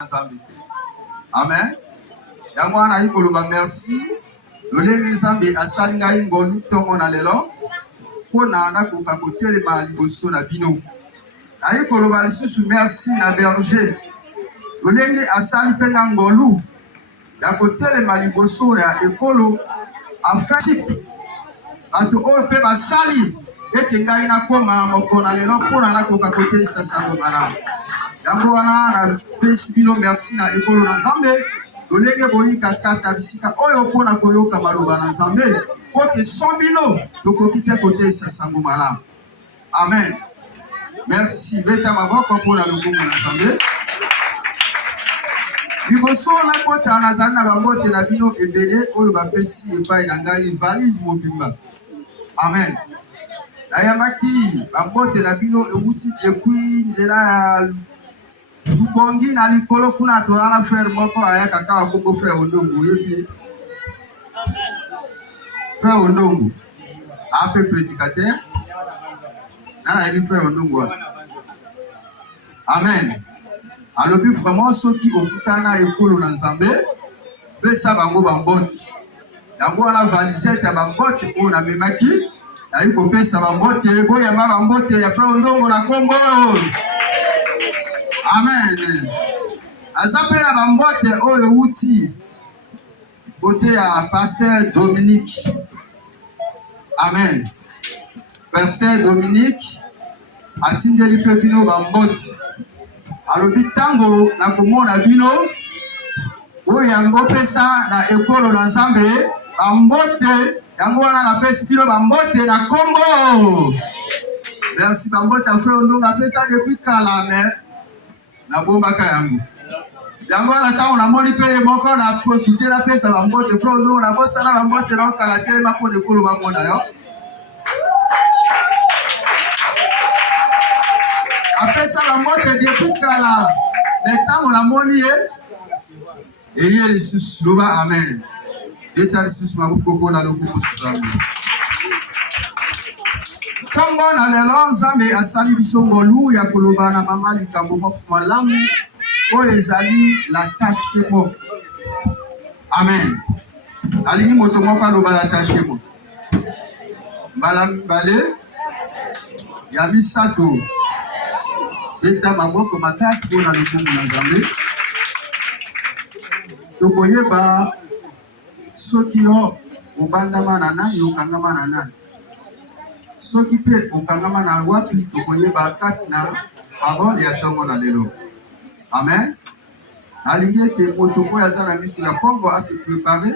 Amen. Yamwana ikoloba merci. Lolenge Nzambe asali ngai ngolu ntongo na lelo mpona nakoka kotelema liboso na bino. Ayikoloba lisusu merci na berger. Lolenge asali mpe nga ngolu ya kotelema liboso ya ekolo afin bato oyo mpe basali ete ngai nakoma moko na lelo mpona nakoka kotelisa sango malamu. Yango wana napesi bino merci na ekolo na Nzambe. Lolenge boyi katikati na bisika oyo mpona koyoka maloba na Nzambe po ke son bino tokoki te kotelisa sango malamu. Amen. Merci. Beta maboko mpona lokumu na Nzambe. Liboso nakota nazali na bambote na bino ebele oyo bapesi epai na ngai valise mobimba. Amen. Nayambaki bambote na bino euti depuis nzela ya Bongi na likolo kuna toana frère moko aya kaka wakubo frère Ondongo yebi. Frère Ondongo ape prédicateur. Nana yebi frère Ondongo. Amen. Alobi vraiment soki okutana ekolo na Nzambe pesa bango bambote. Yango wana valisette ya bambote oyo na memaki ayi kopesa bambote boya ma bambote ya frère Ondongo na Kongo. Amen. Azapela bambote oyo uti bote ya Pasteur Dominique. Amen. Pasteur Dominique atindeli pe bino bambote. Alobi tango na komona bino oyo yango pesa na ekolo na Nzambe bambote yango wana na pesi bino bambote na Kongo. Merci bambote a frère Ondongo pesa depuis kala mais na bomba ka yango. Yango na tango na moni pe moko na profiter la pesa bambote frère Ondongo na bosa na bambote na kala ke ma ko de kolo ba mona yo. Apesa bambote depuis kala mais tango na moni e ye lisusu loba amen. Eta lisusu maboko na lokumu Nzambe. Tango na lelo Nzambe asali biso ngolu ya koloba na mama likambo moko malamu oyo ezali la tâche moko. Amen. Alingi moto moko aloba la tâche moko. Mbala mibale ya misato eta maboko makasi mpona lokumu na Nzambe. Tokoyeba soki yo obandama na nani okangama na nani. Soki pe okangama na wapi tokoyeba kati na parole ya ntongo na lelo. Amen. Alingi ete moto oyo aza na miso ya Kongo ase prepare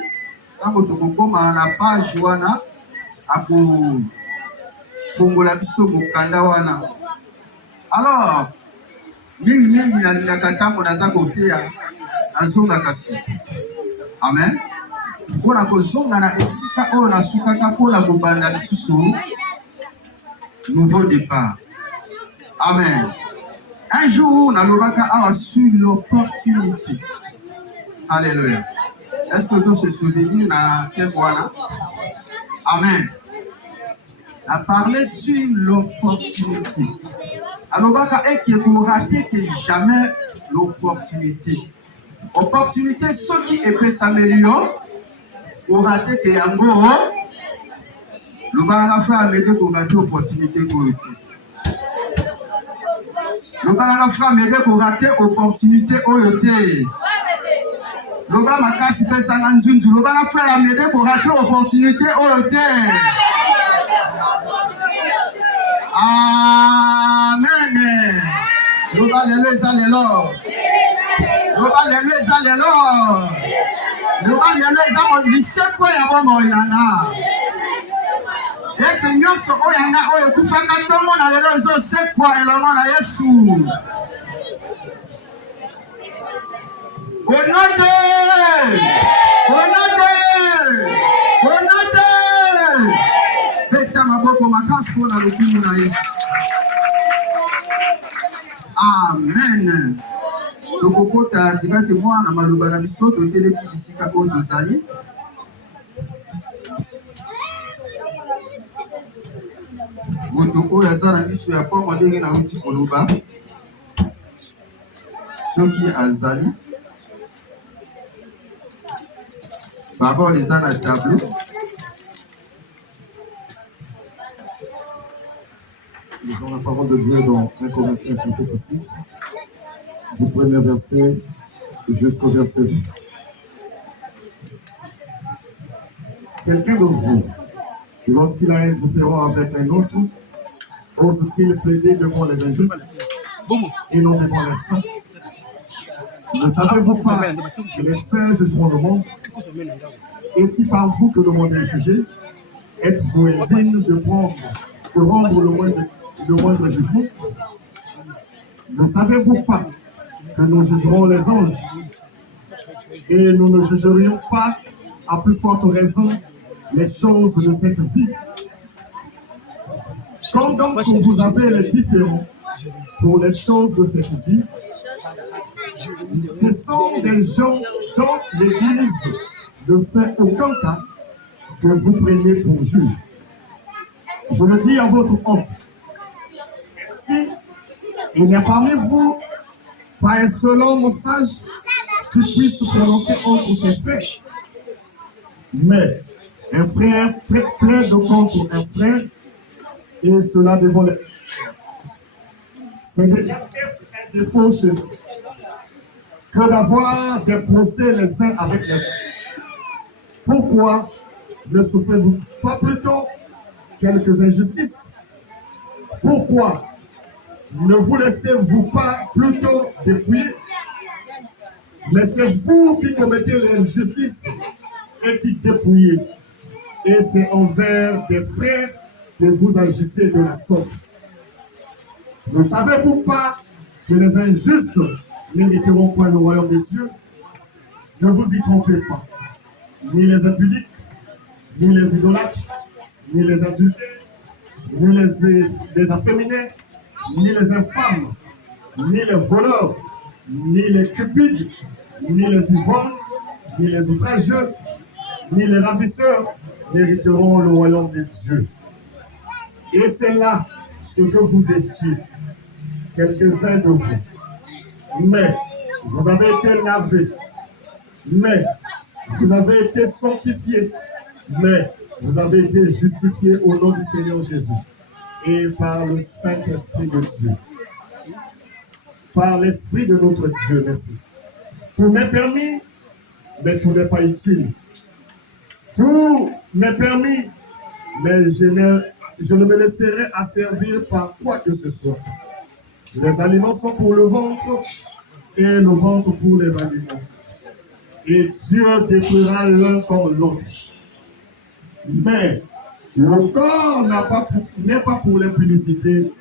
ntango tokokoma na page wana akofongola biso mokanda wana. Alors mingi nalingaka ntango naza koteya nazongaka si. Amen. Mpona kozonga na esika oyo nasukaka mpona kobanda lisusu nouveau départ. Amen. Un jour, Nalobaka a su l'opportunité. Alléluia. Est-ce que je se souviens na Kemwana? Amen. A parlé sur l'opportunité. Alobaka est qui pour rater que jamais l'opportunité. Opportunité, ce qui est plus s'améliorer, pour rater que yango. Le Baranga frère m'aider pour rater l'opportunité pour eux. Le Baranga frère m'aider pour rater l'opportunité pour eux. Le Baranga kasi fait ça dans une jour. Le Baranga frère m'aider pour rater l'opportunité pour eux. Amen. Le Baranga les alléluia. Le Baranga les alléluia. Le Baranga les alléluia. Il sait quoi y a bon moyen. Ete nyonso oyanga oyo kufaka tongo na lelo zo sekwa elongo na Yesu. Onote! Beta maboko makasi mpona lokumu na Yesu. Amen. Tokokota tikate mwana maloba na biso totelemi bisika oyo tozali. Moto oyo aza na miso ya pamba ndenge na uti koloba soki azali parole eza na tableau. Lisons la parole de Dieu dans 1 Corinthiens chapitre 6, du premier verset jusqu'au verset 20. Quelqu'un de vous, lorsqu'il a un différend avec un autre, ose-t-il plaider devant les injustes et non devant les saints? Ne savez-vous pas que les saints jugeront le monde? Et si par vous que le monde est jugé, êtes-vous indigne de rendre le moindre jugement? Ne savez-vous pas que nous jugerons les anges et nous ne jugerions pas à plus forte raison les choses de cette vie? Quand donc vous avez les différends pour les choses de cette vie, ce sont des gens dont l'Église ne fait aucun cas que vous prenez pour juge. Je le dis à votre honte. Si il n'y a parmi vous pas un seul homme sage qui puisse se prononcer entre ses frères, mais un frère plaide contre un frère, et cela devant les... C'est déjà un défaut chez nous que d'avoir des procès les uns avec les autres. Pourquoi ne souffrez-vous pas plutôt quelques injustices? Pourquoi ne vous laissez-vous pas plutôt dépouiller? Mais c'est vous qui commettez l'injustice et qui dépouillez. Et c'est envers des frères que vous agissez de la sorte. Ne savez-vous pas que les injustes n'hériteront point le royaume de Dieu? Ne vous y trompez pas. Ni les impudiques, ni les idolâtres, ni les adultères, ni les afféminés, ni les infâmes, ni les voleurs, ni les cupides, ni les ivrognes, ni les outrageux, ni les ravisseurs n'hériteront le royaume de Dieu. Et c'est là ce que vous étiez, quelques-uns de vous. Mais vous avez été lavés, mais vous avez été sanctifiés, mais vous avez été justifiés au nom du Seigneur Jésus et par le Saint-Esprit de Dieu. Par l'Esprit de notre Dieu, merci. Tout m'est permis, mais tout n'est pas utile. Tout m'est permis, mais je ne me laisserai asservir par quoi que ce soit. Les aliments sont pour le ventre et le ventre pour les aliments. Et Dieu détruira l'un comme l'autre. Mais le corps n'est pas pour l'impudicité,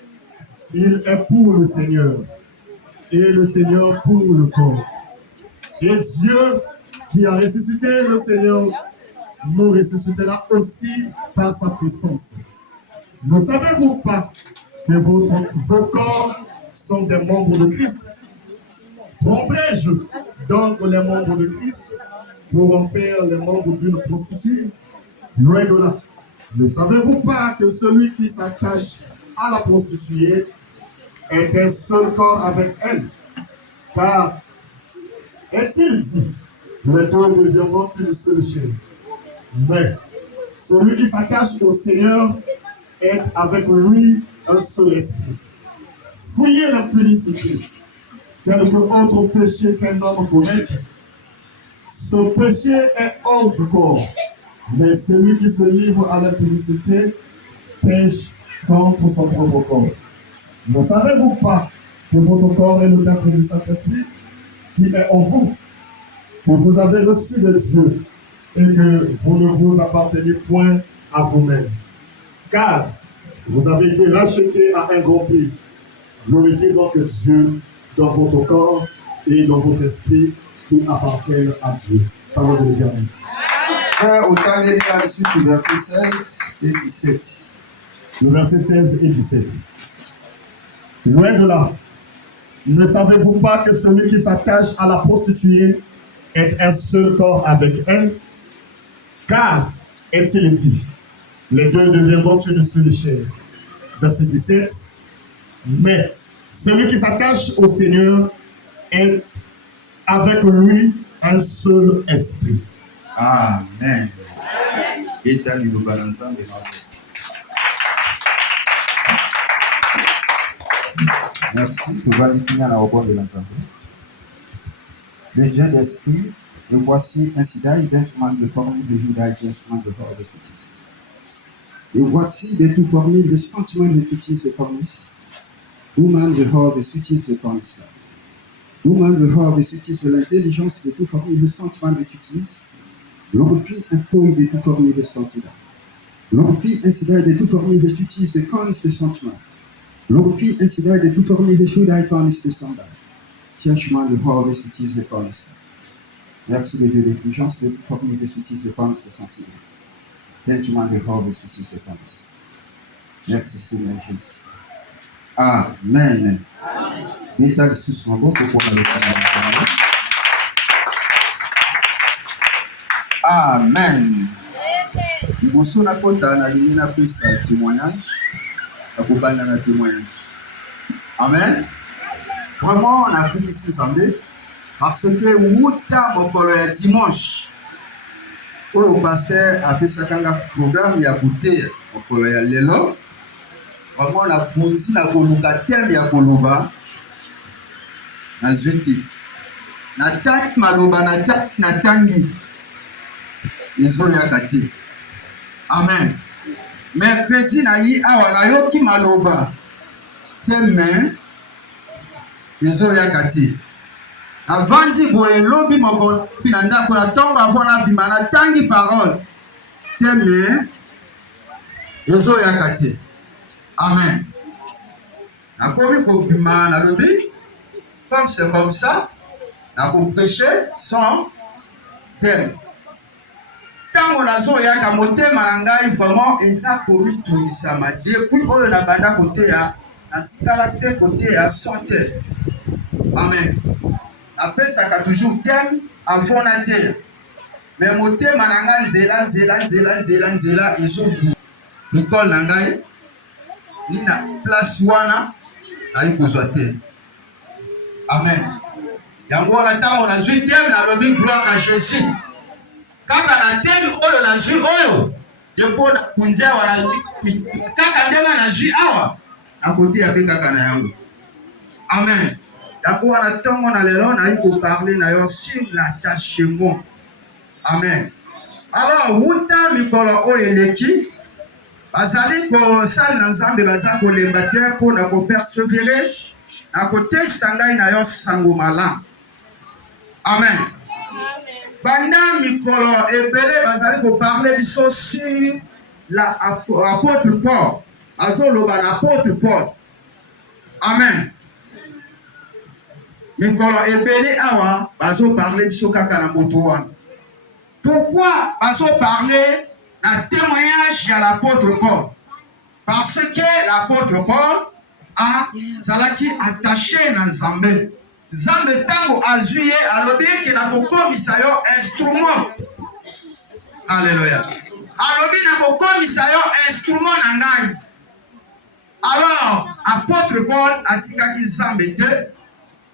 il est pour le Seigneur. Et le Seigneur pour le corps. Et Dieu qui a ressuscité le Seigneur nous ressuscitera aussi par sa puissance. Ne savez-vous pas que vos corps sont des membres de Christ? Tromperai-je donc les membres de Christ pour en faire les membres d'une prostituée? Loin de là. Ne savez-vous pas que celui qui s'attache à la prostituée est un seul corps avec elle? Car est-il dit, les deux deviendront une seule chair? Mais celui qui s'attache au Seigneur est avec lui un seul esprit. Fuyez l'impudicité. Quelque autre péché qu'un homme commet, ce péché est hors du corps. Mais celui qui se livre à l'impudicité pêche contre son propre corps. Ne savez-vous pas que votre corps est le temple du Saint-Esprit qui est en vous, que vous avez reçu de Dieu et que vous ne vous appartenez point à vous-même? Car vous avez été rachetés à un grand prix. Glorifiez donc Dieu dans votre corps et dans votre esprit qui appartiennent à Dieu. Parole de l'Éternel. Au temps de le verset 16 et 17. Le verset 16 et 17. Loin de là, ne savez-vous pas que celui qui s'attache à la prostituée est un seul corps avec elle? Car, est-il dit, les deux deviendront une seule chair. Verset 17. Mais celui qui s'attache au Seigneur est avec lui un seul esprit. Amen. Merci. Le Dieu d'esprit, et voici un sidaï d'instrument de formule de Judaï, instrument de corps de soutise. Et voici de tout formule de sentiments de soutise de cornis. Woman de corps de soutise de cornis. Woman de corps de soutise de l'intelligence de tout formule de sentiments de soutise. L'on fit un point de tout formule de sentiments. L'on fit un sidaï de tout formule de soutise de cornis de sentiments. L'on fit un sidaï de tout formule de Judaï cornis de sandal. Cherchement de corps de soutise de cornis. Merci le Dieu de fulgence de tout formule de soutise de cornis de sentiments. Cherchement de corps de soutise de cornis. Merci Seigneur Jésus. Amen. Mettez sous son bon pour le Amen. Liboso na kota na lingi na pesa témoignage, akobanda na témoignage. Amen. Vraiment on a kumisi Nzambe parce que wuta mokolo ya dimanche oyo pasteur apesakanga programme ya kuteya mokolo ya lelo. Vraiment na bunzi na koluka thème ya koloba na zwiti na tati maloba na tati na tangi ezoyaka te. Amen. Mercredi na yi awa nayoki maloba thème ezoyaka te. Avandi boye lobi moko na ndako na ntongo avant na bima na tangi parole thème ezoyaka te. Amen. Nakomi kobima na lobi comme c'est comme ça, nako prêcher sans thème. Tango nazo yaka motema na ngai vraiment eza komi tulisama depuis oyo na banda kote ya natikala te kote ya sans thème. Amen. Apesaka toujours thème avant na te. Mais motema na ngai nzela ezobu. Nicole na ngai ni na place wana ali kozwa te. Amen. Yango wana tango nazwi thème na lobi gloire à Jésus. Kaka na thème oyo nazwi oyo yepo na kunzia wana kaka ndenge nazwi awa na kote ya be kaka na yango. Amen. Yango wana tango na lelo na ko parler na yo sur l'attachement. Amen. Alors wuta mikolo oyo eleki bazali ko sala na Nzambe baza kolemba te mpo na ko persévérer na côté sangai na yo sango malamu. Amen. Banda mikolo ebele bazali ko parler biso sur la apôtre Paul. Azoloba na apôtre Paul. Amen. Mikolo ebele awa bazo parler biso kaka na moto wana. Pourquoi bazo parler na témoignage de l'apôtre Paul? Parce que l'apôtre Paul a zalaki attaché na Nzambe. Nzambe tango azuye alobi ke na kokomisa yo instrument. Alléluia. Alobi na kokomisa yo instrument na ngai. Alors apôtre Paul atikaki Nzambe te,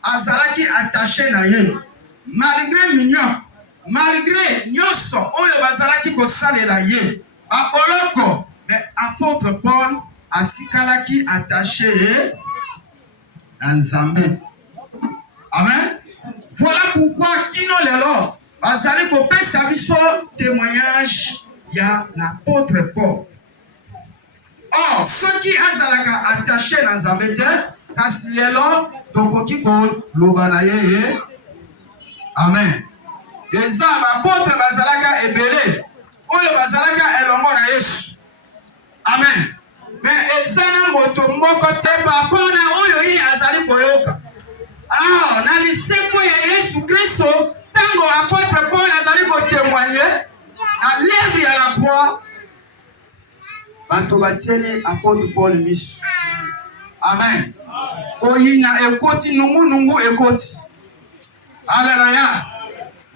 azalaki attaché na ye. Malgré mignon, malgré nyonso oyo bazalaki kosalela ye akoloko, mais apôtre Paul atikalaki attaché na Nzambe. Amen. Voilà pourquoi kino lelo bazali kopesa biso témoignage ya l'apôtre Paul. Or soki azalaka attaché na Nzambe te kasi lelo tokoki koloba na ye. Amen. Eza bapôtre bazalaka ebele oyo bazalaka elongo na Yesu. Amen. Mais eza na moto moko te papa na oyo yi azali koyoka. Alors na lisembo ya Yesu Kristo tango apôtre Paul azali kotémoigner na lèvre ya la croix bato batieli apôtre Paul misu. Amen. Oyina ekoti nungu ekoti. Alléluia.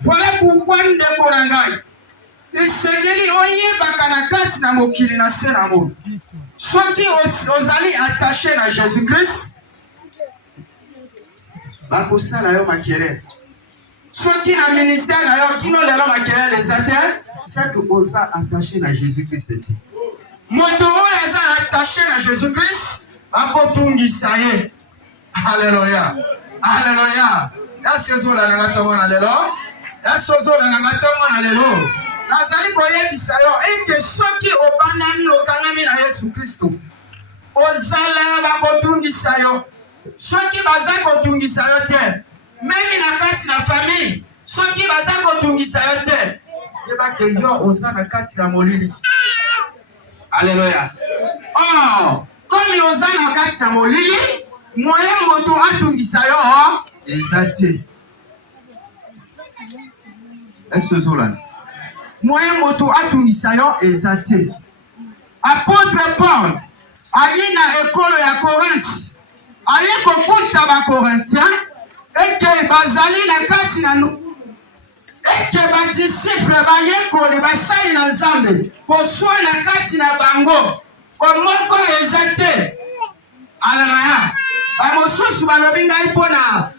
Voilà pourquoi ndeko na ngai esengeli oyebaka na kati na mokili na se na mo soki ozali attaché na Jésus-Christ bakosala yo makelele. Soki na ministère na yo kino lelo makelele ezate, c'est que oza attaché na Jésus-Christ. Moto oyo eza attaché na Jésus-Christ akotungisa ye. Alléluia. Alléluia. Yasi ozolanda na ntongo na lelo. Yasi ozolanda na ntongo na lelo. Nazali koyebisa yo ete soki obandami okangami na Yesu Kristo, ozala bakotungisa yo. Soki baza kotungisa yo te, memi na kati na famille, soki baza kotungisa yo te, yeba ke yo oza na kati na molili. Alléluia. Oh, comme oza na kati na molili, moyen moto atungisa yo ezate. Esozola. Moyen moto atungisa yo ezate. Apôtre Paul ayi na ekolo ya Corinthe, ayi kokuta ba Corinthiens eke bazali na kati na nous. Eke ba disciple bayekoli basali na Nzambe poswa na kati na bango omoko ezate. Alléluia. Ba mosusu balobi ngai pona